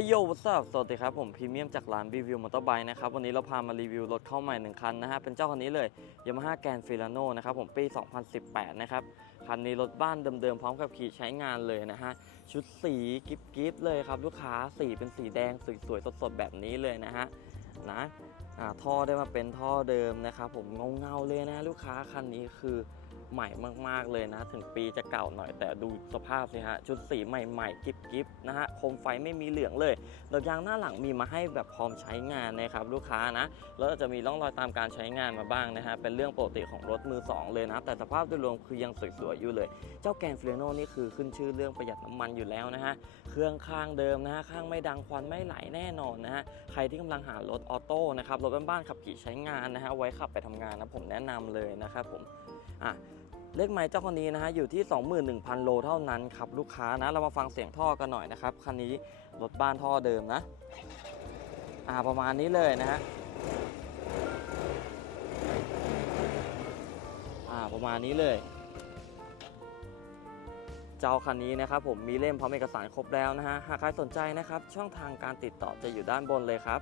เอโยวัสดุสวัสดีครับ ผมพรีเมียมจากร้านรีวิวมอเตอร์ไบค์นะครับ วันนี้เราพามารีวิวรถเข้าใหม่หนึ่งคันนะฮะ เป็นเจ้าคันนี้เลย Yamaha Grand Filano นะครับ ผมปี 2018 นะครับ คันนี้รถบ้านเดิมๆ พร้อมกับขี่ใช้งานเลยนะฮะ ชุดสีกิฟกิฟเลยครับ ลูกค้าสีเป็นสีแดงสวยๆ สดๆ แบบนี้เลยนะฮะนะท่อได้มาเป็นท่อเดิมนะครับผมเงาๆเลยนะ ลูกค้าคันนี้คือ ใหม่มากๆเลยนะ ถึงปีจะเก่าหน่อยแต่ดูสภาพสิฮะ ชุดสีใหม่ๆกิฟกิฟนะฮะโคมไฟไม่มีเหลืองเลยดอกยางหน้าหลังมีมาให้แบบพร้อมใช้งานนะครับลูกค้านะ แล้วจะมีร่องรอยตามการใช้งานมาบ้างนะฮะ เป็นเรื่องปกติของรถมือ 2 เลยนะ แต่สภาพโดยรวมคือยังสวยๆอยู่เลย เจ้าแกนฟ i โนนี่คือขึ้นชื่อเรื่องประหยัดน้ำมันอยู่แล้วนะฮะ เครื่องข้างเดิมนะฮะ ข้างไม่ดังควันไม่ไหลแน่นอนนะฮะ ใครที่กำลังหารถออโต้นะครับ รถบ้านๆขับขี่ใช้งานนะฮะ ไว้ขับไปทำงานนะผมแนะนำเลยนะครับผม อะเลขไม้เจ้าคันนี้นะฮะอยู่ที่ 21,000 โลเท่านั้นครับลูกค้านะเรามาฟังเสียงท่อกันหน่อยนะครับคันนี้รถบ้านท่อเดิมนะอ่าประมาณนี้เลยนะฮะอ่าประมาณนี้เลยเจ้าคันนี้นะครับผมมีเล่มพร้อมเอกสารครบแล้วนะฮะหากใครสนใจนะครับช่องทางการติดต่อจะอยู่ด้านบนเลยครับ